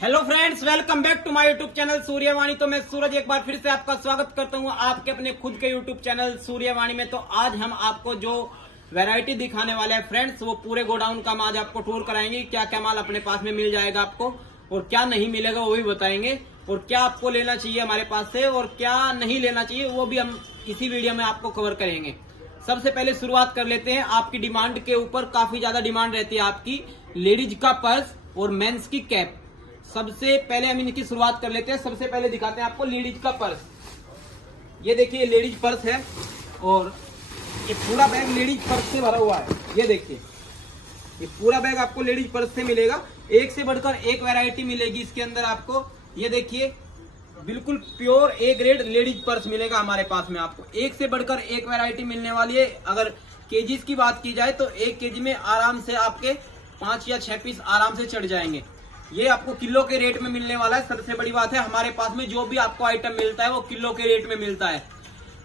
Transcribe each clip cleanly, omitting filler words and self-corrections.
Hello friends, welcome back to my YouTube channel Suryavani. तो मैं सूरज एक बार फिर से आपका स्वागत करता हूं आपके अपने खुद के यूट्यूब चैनल सूर्यवाणी में। तो आज हम आपको जो वैरायटी दिखाने वाले हैं फ्रेंड्स, वो पूरे गोडाउन का हम आज आपको टूर कराएंगे। क्या क्या माल अपने पास में मिल जाएगा आपको और क्या नहीं मिलेगा वो भी बताएंगे, और क्या आपको लेना चाहिए हमारे पास से और क्या नहीं लेना चाहिए वो भी हम इसी वीडियो में आपको कवर करेंगे। सबसे पहले शुरुआत कर लेते हैं आपकी डिमांड के ऊपर। काफी ज्यादा डिमांड रहती है आपकी लेडीज का पर्स और मेंस की कैप। सबसे पहले हम इनकी शुरुआत कर लेते हैं। सबसे पहले दिखाते हैं आपको लेडीज का पर्स। ये देखिए लेडीज पर्स है और ये पूरा बैग लेडीज पर्स से भरा हुआ है। ये देखिए ये पूरा बैग आपको लेडीज पर्स से मिलेगा। एक से बढ़कर एक वैरायटी मिलेगी इसके अंदर आपको। ये देखिए बिल्कुल pure A grade ladies purse मिलेगा हमारे पास में आपको। एक से बढ़कर एक वैरायटी मिलने वाली है। अगर केजीज की बात की जाए तो 1 केजी में आराम से आपके 5 या 6 पीस आराम से चढ़ जाएंगे। ये आपको किलो के रेट में मिलने वाला है। सबसे बड़ी बात है हमारे पास में जो भी आपको आइटम मिलता है वो किलो के रेट में मिलता है।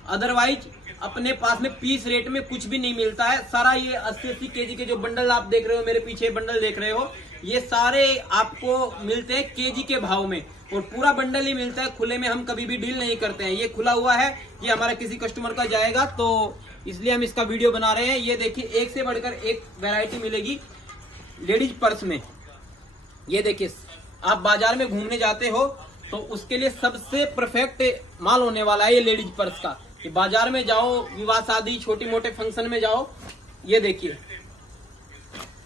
अदरवाइज अपने पास में पीस रेट में कुछ भी नहीं मिलता है। सारा ये 80-80 केजी के जो बंडल आप देख रहे हो, मेरे पीछे बंडल देख रहे हो, ये सारे आपको मिलते हैं केजी के भाव में और पूरा बंडल ही मिलता है। खुले में हम कभी भी डील नहीं करते हैं। ये खुला हुआ है, ये हमारा किसी कस्टमर का जाएगा तो इसलिए हम इसका वीडियो बना रहे हैं। ये देखिए एक से बढ़कर एक वैरायटी मिलेगी लेडीज पर्स में। ये देखिए आप बाजार में घूमने जाते हो तो उसके लिए सबसे परफेक्ट माल होने वाला है ये लेडीज पर्स का। ये बाजार में जाओ, विवाह शादी छोटी मोटे फंक्शन में जाओ, ये देखिए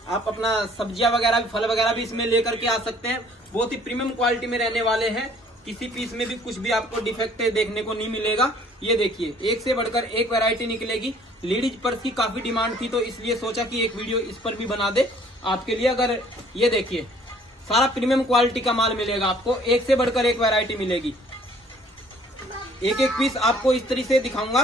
आप अपना सब्जियां वगैरह भी फल वगैरह भी इसमें लेकर के आ सकते हैं। बहुत ही प्रीमियम क्वालिटी में रहने वाले हैं। किसी पीस में भी कुछ भी आपको डिफेक्ट देखने को नहीं मिलेगा। ये देखिए एक से बढ़कर एक वैरायटी निकलेगी। लेडीज पर्स की काफी डिमांड थी तो इसलिए सोचा कि एक वीडियो इस पर भी बना दे आपके लिए। अगर ये देखिए सारा प्रीमियम क्वालिटी का माल मिलेगा आपको। एक से बढ़कर एक वैरायटी मिलेगी। एक एक पीस आपको इस तरीके से दिखाऊंगा,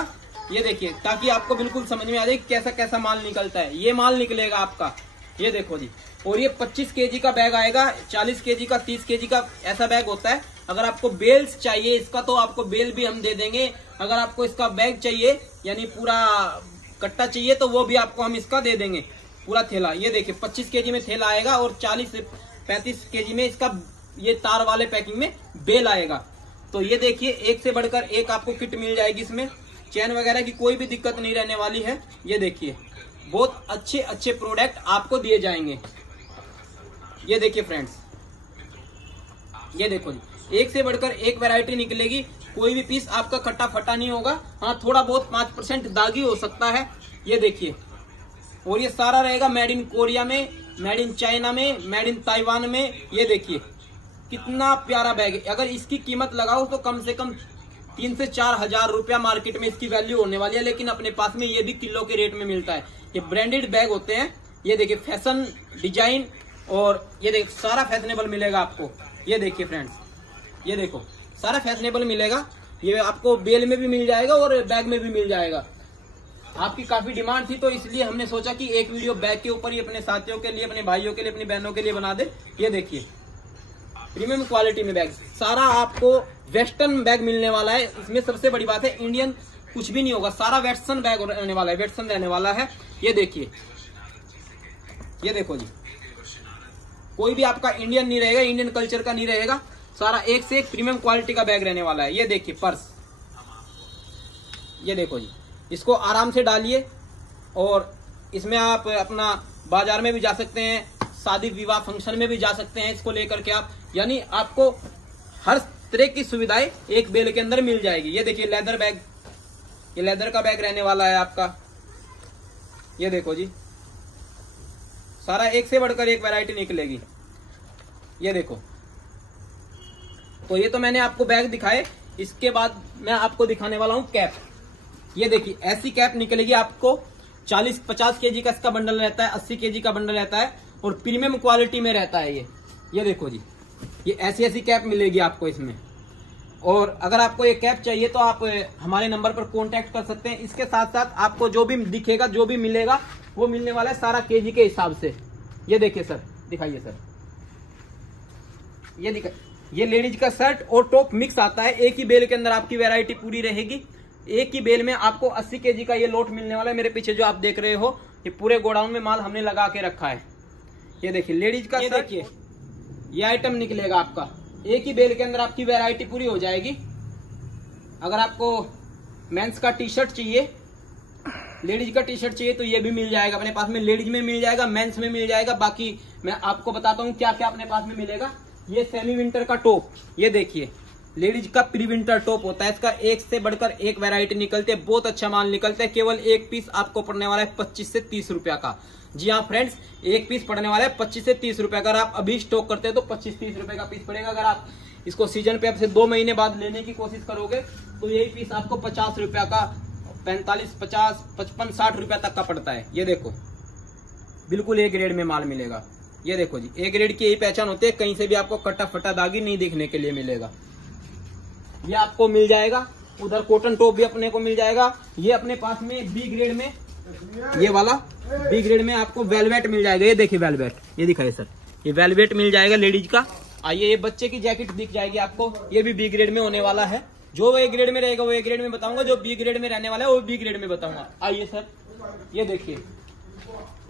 ये देखिए, ताकि आपको बिल्कुल समझ में आ जाए कैसा कैसा माल निकलता है। ये माल निकलेगा आपका, ये देखो जी। और ये 25 केजी का बैग आएगा, 40 केजी का, 30 केजी का ऐसा बैग होता है। अगर आपको बेल्स चाहिए इसका तो आपको बेल भी हम दे देंगे। अगर आपको इसका बैग चाहिए यानी पूरा कट्टा चाहिए तो वो भी आपको हम इसका दे देंगे, पूरा थैला। ये देखिए 25 केजी में थैला आएगा और 40 से 35 केजी में इसका ये तार वाले पैकिंग में बेल आएगा। तो ये देखिए एक से बढ़कर एक आपको किट मिल जाएगी। इसमें चैन वगैरह की कोई भी दिक्कत नहीं रहने वाली है। ये देखिए बहुत अच्छे अच्छे प्रोडक्ट आपको दिए जाएंगे। ये देखिए फ्रेंड्स, ये देखो जी एक से बढ़कर एक वैरायटी निकलेगी। कोई भी पीस आपका कट्टा फटा नहीं होगा। हाँ थोड़ा बहुत 5% दागी हो सकता है। ये देखिए, और ये सारा रहेगा मेड इन कोरिया में, मेड इन चाइना में, मेड इन ताइवान में। ये देखिए कितना प्यारा बैग है। अगर इसकी कीमत लगाओ तो कम से कम 3 से 4 हजार रुपया मार्केट में इसकी वैल्यू होने वाली है, लेकिन अपने पास में ये भी किलो के रेट में मिलता है। ये ब्रांडेड बैग होते हैं। ये देखिए फैशन डिजाइन और ये देखिए सारा फैशनेबल मिलेगा आपको। ये देखिए फ्रेंड्स, ये देखो सारा फैशनेबल मिलेगा। ये आपको बेल में भी मिल जाएगा और बैग में भी मिल जाएगा। आपकी काफी डिमांड थी तो इसलिए हमने सोचा कि एक वीडियो बैग के ऊपर ही अपने साथियों के लिए, अपने भाइयों के लिए, अपनी बहनों के लिए बना दे। ये देखिए प्रीमियम क्वालिटी में बैग, सारा आपको वेस्टर्न बैग मिलने वाला है। इसमें सबसे बड़ी बात है इंडियन कुछ भी नहीं होगा, सारा वेस्टर्न बैग रहने वाला है, वेस्टर्न रहने वाला है। ये देखिए, ये देखो जी कोई भी आपका इंडियन नहीं रहेगा, इंडियन कल्चर का नहीं रहेगा। सारा एक से एक प्रीमियम क्वालिटी का बैग रहने वाला है। ये देखिए पर्स, ये देखो जी, इसको आराम से डालिए और इसमें आप अपना बाजार में भी जा सकते हैं, शादी विवाह फंक्शन में भी जा सकते हैं इसको लेकर के आप। यानी आपको हर तरह की सुविधाएं एक बेल के अंदर मिल जाएगी। ये देखिए लेदर बैग, ये लेदर का बैग रहने वाला है आपका। ये देखो जी सारा एक से बढ़कर एक वैरायटी निकलेगी। ये देखो, तो ये तो मैंने आपको बैग दिखाए। इसके बाद मैं आपको दिखाने वाला हूं कैप। ये देखिए ऐसी कैप निकलेगी आपको। 40-50 केजी का इसका बंडल रहता है, 80 केजी का बंडल रहता है और प्रीमियम क्वालिटी में रहता है ये देखो जी, ये ऐसी ऐसी कैप मिलेगी आपको इसमें। और अगर आपको ये कैप चाहिए तो आप हमारे नंबर पर कांटेक्ट कर सकते हैं। इसके साथ साथ आपको जो भी दिखेगा, जो भी मिलेगा वो मिलने वाला है सारा केजी के हिसाब से। ये देखिए सर, दिखाइए सर, ये दिखाइए, ये लेडीज का शर्ट और टॉप मिक्स आता है। एक ही बेल के अंदर आपकी वैरायटी पूरी रहेगी। एक ही बेल में आपको 80 केजी का ये लोट मिलने वाला है। मेरे पीछे जो आप देख रहे हो ये पूरे गोडाउन में माल हमने लगा के रखा है। ये देखिए लेडीज का शर्ट, ये आइटम निकलेगा आपका। एक ही बेल के अंदर आपकी वैरायटी पूरी हो जाएगी। अगर आपको मेंस का टी शर्ट चाहिए, लेडीज का टी शर्ट चाहिए तो ये भी मिल जाएगा अपने पास में। लेडीज में मिल जाएगा, मेंस में मिल जाएगा। बाकी मैं आपको बताता हूँ क्या क्या अपने पास में मिलेगा। ये सेमी विंटर का टॉप, ये देखिए लेडीज का प्री विंटर टॉप होता है। इसका एक से बढ़कर एक वैरायटी निकलती है, बहुत अच्छा माल निकलता है। केवल एक पीस आपको पड़ने वाला है 25 से 30 रुपया का। जी हाँ फ्रेंड्स, एक पीस पड़ने वाला है 25 से 30 रुपया। अगर आप अभी स्टॉक करते हैं तो 25-30 रुपए का पीस पड़ेगा। अगर आप इसको सीजन पे आपसे 2 महीने बाद लेने की कोशिश करोगे तो यही पीस आपको 50 रुपया का 45, 50, 55, 60 रुपया तक का पड़ता है। ये देखो बिल्कुल ए ग्रेड में माल मिलेगा। ये देखो जी, ए ग्रेड की यही पहचान होती है, कहीं से भी आपको कटा फटा दागी नहीं देखने के लिए मिलेगा। ये आपको मिल जाएगा। उधर कॉटन टॉप भी अपने को मिल जाएगा। ये अपने पास में बी ग्रेड में, ये वाला बी ग्रेड में आपको वेलवेट मिल जाएगा। ये देखिए वेलवेट, ये दिखाइए सर, ये वेलवेट मिल जाएगा लेडीज का। आइए, ये बच्चे की जैकेट दिख जाएगी आपको। ये भी बी ग्रेड में होने वाला है। जो ए ग्रेड में रहेगा वो ए ग्रेड में बताऊंगा, जो बी ग्रेड में रहने वाला है वो बी ग्रेड में बताऊंगा। आइए सर, ये देखिए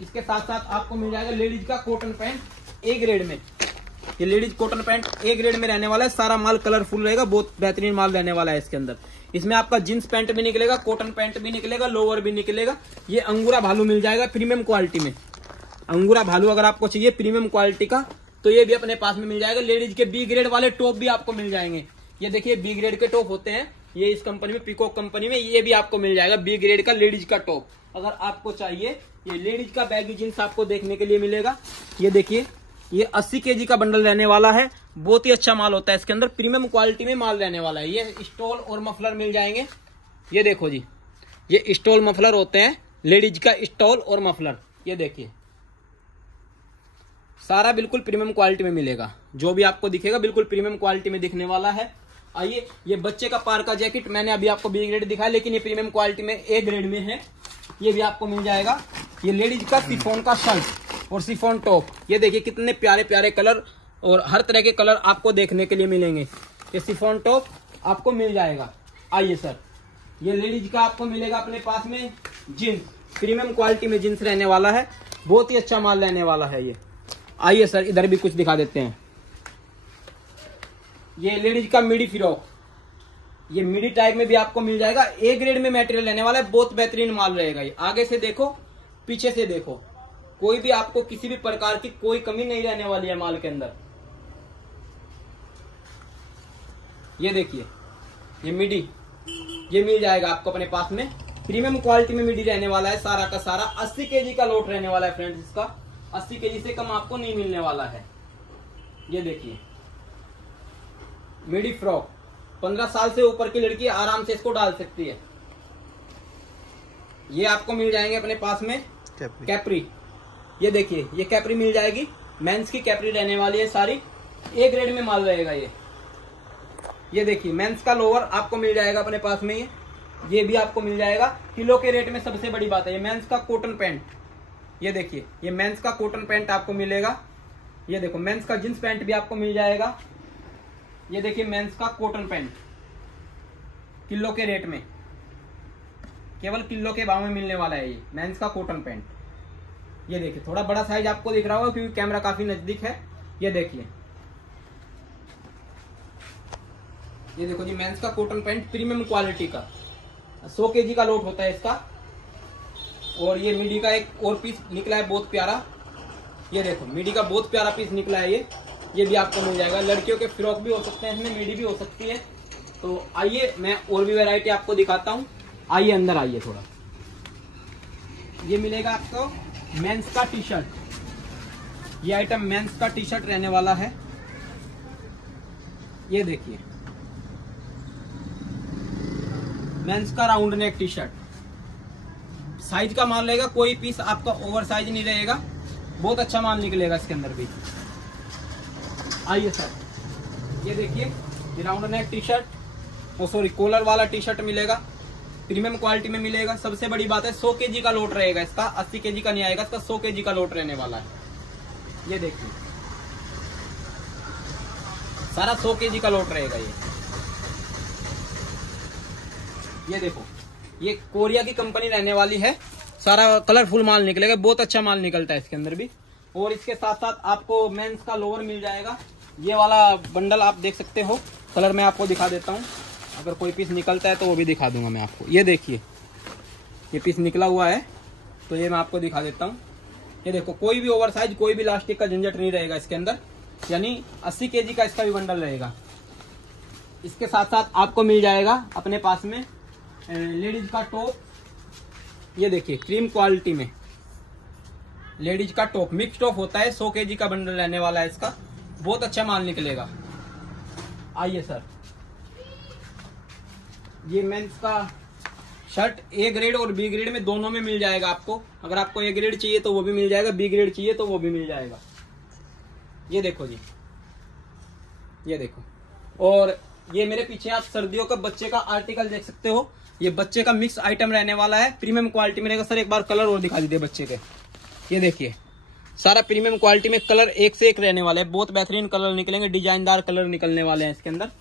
इसके साथ साथ आपको मिल जाएगा लेडीज का कॉटन पैंट ए ग्रेड में। ये ladies cotton pant A grade में रहने वाला है। सारा माल कलरफुल रहेगा, बहुत बेहतरीन माल रहने वाला है इसके अंदर। इसमें आपका जींस पैंट भी निकलेगा, कॉटन पैंट भी निकलेगा, लोअर भी निकलेगा। ये अंगूरा भालू मिल जाएगा प्रीमियम क्वालिटी में। अंगूरा भालू अगर आपको चाहिए प्रीमियम क्वालिटी का तो ये भी अपने पास में मिल जाएगा। लेडीज के बी ग्रेड वाले टॉप भी आपको मिल जाएंगे। ये देखिए बी ग्रेड के टॉप होते हैं ये इस कंपनी में, पीकॉक कंपनी में। ये भी आपको मिल जाएगा बी ग्रेड का लेडीज का टॉप। अगर आपको चाहिए, ये लेडीज का बैगी जींस आपको देखने के लिए मिलेगा। ये देखिए, ये 80 केजी का बंडल रहने वाला है। बहुत ही अच्छा माल होता है इसके अंदर, प्रीमियम क्वालिटी में माल रहने वाला है। ये स्टॉल और मफलर मिल जाएंगे। ये देखो जी, ये स्टॉल मफलर होते हैं, लेडीज का स्टॉल और मफलर। ये देखिए सारा बिल्कुल प्रीमियम क्वालिटी में मिलेगा। जो भी आपको दिखेगा बिल्कुल प्रीमियम क्वालिटी में दिखने वाला है। आइए, ये बच्चे का पार्का जैकेट मैंने अभी आपको बी ग्रेड दिखाया, लेकिन ये प्रीमियम क्वालिटी में ए ग्रेड में है। ये भी आपको मिल जाएगा। ये लेडीज का शिफॉन का शर्ट और शिफॉन टॉप। ये देखिए कितने प्यारे प्यारे कलर और हर तरह के कलर आपको देखने के लिए मिलेंगे। ये शिफॉन टॉप आपको मिल जाएगा। आइए सर, ये लेडीज का आपको मिलेगा अपने पास में जींस, प्रीमियम क्वालिटी में जींस रहने वाला है। बहुत ही अच्छा माल रहने वाला है ये। आइए सर, इधर भी कुछ दिखा देते हैं। ये लेडीज का मिडी फ्रॉक, ये मिडी टाइप में भी आपको मिल जाएगा। ए ग्रेड में मटेरियल रहने वाला है, बहुत बेहतरीन माल रहेगा ये। आगे से देखो, पीछे से देखो, कोई भी आपको किसी भी प्रकार की कोई कमी नहीं रहने वाली है माल के अंदर। ये देखिए, ये मिडी ये मिल जाएगा आपको अपने पास में। प्रीमियम क्वालिटी में मिडी रहने वाला है सारा का सारा। 80 केजी का लोट रहने वाला है फ्रेंड्स इसका। 80 केजी से कम आपको नहीं मिलने वाला है। ये देखिए मिडी फ्रॉक, 15 साल से ऊपर की लड़की आराम से इसको डाल सकती है। ये आपको मिल जाएंगे अपने पास में कैप्री। ये देखिए, ये कैप्री मिल जाएगी, मेंस की कैप्री रहने वाली है सारी। ए ग्रेड में माल रहेगा ये देखिए, मेंस का लोअर आपको मिल जाएगा अपने पास में। ये भी आपको मिल जाएगा किलो के रेट में। सबसे बड़ी बात है ये मेंस का कॉटन पैंट। ये देखिए, ये मेंस का कॉटन पैंट आपको मिलेगा। ये देखो, मेंस का जींस पैंट भी आपको मिल जाएगा। ये देखिए मेंस का कॉटन पैंट किलो के रेट में, केवल किलो के भाव में मिलने वाला है ये मेंस का कॉटन पैंट। ये देखिए, थोड़ा बड़ा साइज आपको दिख रहा होगा क्योंकि कैमरा काफी नजदीक है। ये देखिए, ये देखो जी, मेंस का कॉटन पैंट प्रीमियम क्वालिटी का 100 केजी का लोट होता है इसका। और ये मिडी का एक और पीस निकला है बहुत प्यारा। ये देखो, मिडी का बहुत प्यारा पीस निकला है ये भी आपको मिल जाएगा। लड़कियों के फ्रॉक भी हो सकते हैं इसमें, मिडी भी हो सकती है। तो आइए मैं और भी वैरायटी आपको दिखाता हूँ। आइए अंदर आइए थोड़ा। ये मिलेगा आपको मेंस का टी शर्ट। ये आइटम मेंस का टी शर्ट रहने वाला है। ये देखिए, मेंस का round neck T shirt. Size का माल रहेगा, कोई पीस आपका ओवर साइज नहीं रहेगा। बहुत अच्छा माल निकलेगा इसके अंदर भी। आइए सर, ये देखिए, ये round neck T shirt, sorry collar वाला टी शर्ट मिलेगा, प्रीमियम क्वालिटी में मिलेगा। सबसे बड़ी बात है 100 केजी का लोट रहेगा इसका, 80 केजी का नहीं आएगा इसका, 100 केजी का लोट रहने वाला है। ये देखिए, सारा 100 केजी का लोट रहेगा ये देखो, ये कोरिया की कंपनी रहने वाली है। सारा कलरफुल माल निकलेगा, बहुत अच्छा माल निकलता है इसके अंदर भी। और इसके साथ साथ आपको मेंस का लोअर मिल जाएगा। ये वाला बंडल आप देख सकते हो, कलर मैं आपको दिखा देता हूँ। अगर कोई पीस निकलता है तो वो भी दिखा दूंगा मैं आपको। ये देखिए, ये पीस निकला हुआ है तो ये मैं आपको दिखा देता हूँ। ये देखो, कोई भी ओवर साइज, कोई भी इलास्टिक का झंझट नहीं रहेगा इसके अंदर, यानी 80 kg का इसका भी बंडल रहेगा। इसके साथ साथ आपको मिल जाएगा अपने पास में लेडीज का टॉप। ये देखिए, क्रीम क्वालिटी में लेडीज का टॉप, मिक्स टॉप होता है। 100 kg का बंडल रहने वाला है इसका, बहुत अच्छा माल निकलेगा। आइए सर, ये मेंस का शर्ट ए ग्रेड और बी ग्रेड में दोनों में मिल जाएगा आपको। अगर आपको ए ग्रेड चाहिए तो वो भी मिल जाएगा, बी ग्रेड चाहिए तो वो भी मिल जाएगा। ये देखो जी, ये देखो। और ये मेरे पीछे आप सर्दियों का बच्चे का आर्टिकल देख सकते हो। ये बच्चे का मिक्स आइटम रहने वाला है, प्रीमियम क्वालिटी में रहेगा। सर एक बार कलर और दिखा दीजिए बच्चे के। ये देखिए, सारा प्रीमियम क्वालिटी में कलर एक से एक रहने वाले हैं, बहुत बेहतरीन कलर निकलेंगे, डिजाइनदार कलर निकलने वाले हैं इसके अंदर।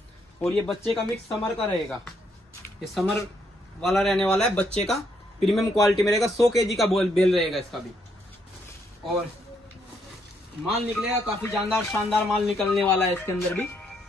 और ये बच्चे का मिक्स समर का रहेगा, ये समर वाला रहने वाला है बच्चे का, प्रीमियम क्वालिटी में रहेगा। 100 kg का बेल रहेगा इसका भी। और माल निकलेगा काफी जानदार शानदार माल निकलने वाला है इसके अंदर भी।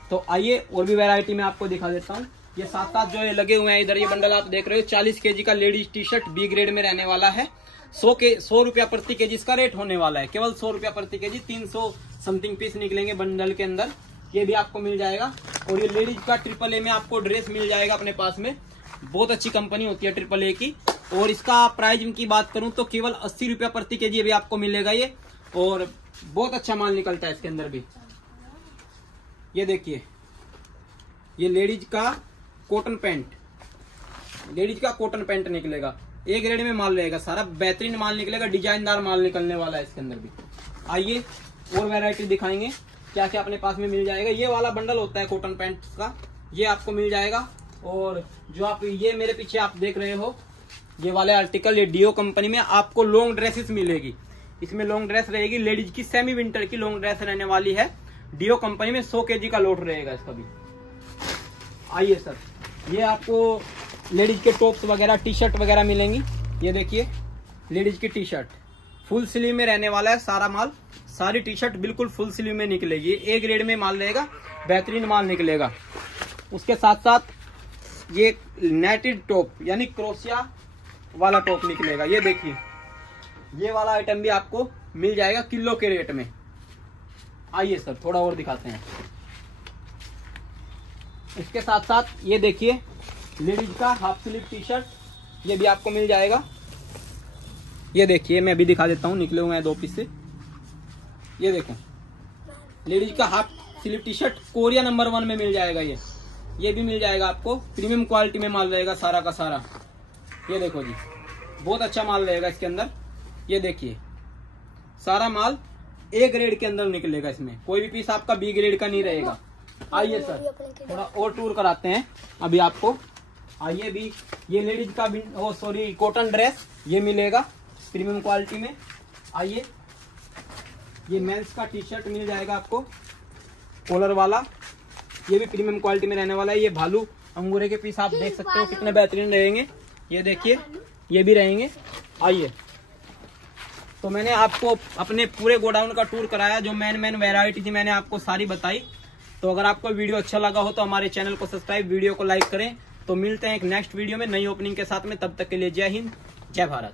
तो आइए और भी वैरायटी में आपको दिखा देता हूँ। ये साथ साथ जो है लगे हुए हैं इधर, ये बंडल आप देख रहे हो, 40 kg का ladies T shirt B grade में रहने वाला है। 100 रुपया प्रति केजी इसका रेट होने वाला है, केवल 100 रुपया प्रति केजी। 300 समथिंग पीस निकलेंगे बंडल के अंदर, ये भी आपको मिल जाएगा। और ये लेडीज का AAA में आपको ड्रेस मिल जाएगा अपने पास में, बहुत अच्छी कंपनी होती है AAA की। और इसका प्राइस की बात करूं तो केवल 80 रुपया प्रति केजी भी आपको मिलेगा ये, और बहुत अच्छा माल निकलता है इसके अंदर भी। ये देखिए, ये लेडीज का कॉटन पैंट, लेडीज का कॉटन पैंट निकलेगा, ए ग्रेड में माल रहेगा, सारा बेहतरीन माल निकलेगा, डिजाइनदार माल निकलने वाला है इसके अंदर भी। आइए और वैरायटी दिखाएंगे क्या क्या अपने पास में मिल जाएगा। ये वाला बंडल होता है कॉटन पैंट का, ये आपको मिल जाएगा। और जो आप ये मेरे पीछे आप देख रहे हो ये वाले आर्टिकल, ये डीओ कंपनी में आपको लॉन्ग ड्रेसेस मिलेगी। इसमें लॉन्ग ड्रेस रहेगी, लेडीज की सेमी विंटर की लॉन्ग ड्रेस रहने वाली है। डीओ कंपनी में 100 kg का लोड रहेगा इसका भी। आइए सर, ये आपको लेडीज के टॉप्स वगैरह, टी शर्ट वगैरह मिलेंगी। ये देखिए, लेडीज की टी शर्ट फुल स्लीव में रहने वाला है सारा माल, सारी टी शर्ट बिल्कुल फुल स्लीव में निकलेगी। ए ग्रेड में माल रहेगा, बेहतरीन माल निकलेगा। उसके साथ साथ ये नेटेड टॉप यानी क्रोशिया वाला टॉप निकलेगा। ये देखिए, ये वाला आइटम भी आपको मिल जाएगा किलो के रेट में। आइए सर, थोड़ा और दिखाते हैं। इसके साथ साथ ये देखिए, लेडीज का हाफ स्लीव टी शर्ट, ये भी आपको मिल जाएगा। ये देखिए, मैं भी दिखा देता हूँ, निकले हुए हैं 2 पीस से। ये देखो, लेडीज का half sleeve T shirt Korea number 1 में मिल जाएगा। ये भी मिल जाएगा आपको, प्रीमियम क्वालिटी में माल रहेगा सारा का सारा। ये देखो जी, बहुत अच्छा माल रहेगा इसके अंदर। ये देखिए, सारा माल ए ग्रेड के अंदर निकलेगा, इसमें कोई भी पीस आपका बी ग्रेड का नहीं रहेगा। आइए सर, थोड़ा और टूर कराते हैं अभी आपको। आइए भी, ये लेडीज का कॉटन ड्रेस ये मिलेगा प्रीमियम क्वालिटी में। आइए, ये मेंस का टी शर्ट मिल जाएगा आपको कॉलर वाला, ये भी प्रीमियम क्वालिटी में रहने वाला है। ये भालू अंगूरे के पीस आप देख सकते हो कितने बेहतरीन रहेंगे। ये देखिए, ये भी रहेंगे। आइए, तो मैंने आपको अपने पूरे गोडाउन का टूर कराया, जो मेन वैरायटी थी मैंने आपको सारी बताई। तो अगर आपको वीडियो अच्छा लगा हो तो हमारे चैनल को सब्सक्राइब, वीडियो को लाइक करें। तो मिलते हैं एक नेक्स्ट वीडियो में नई ओपनिंग के साथ में, तब तक के लिए जय हिंद, जय भारत।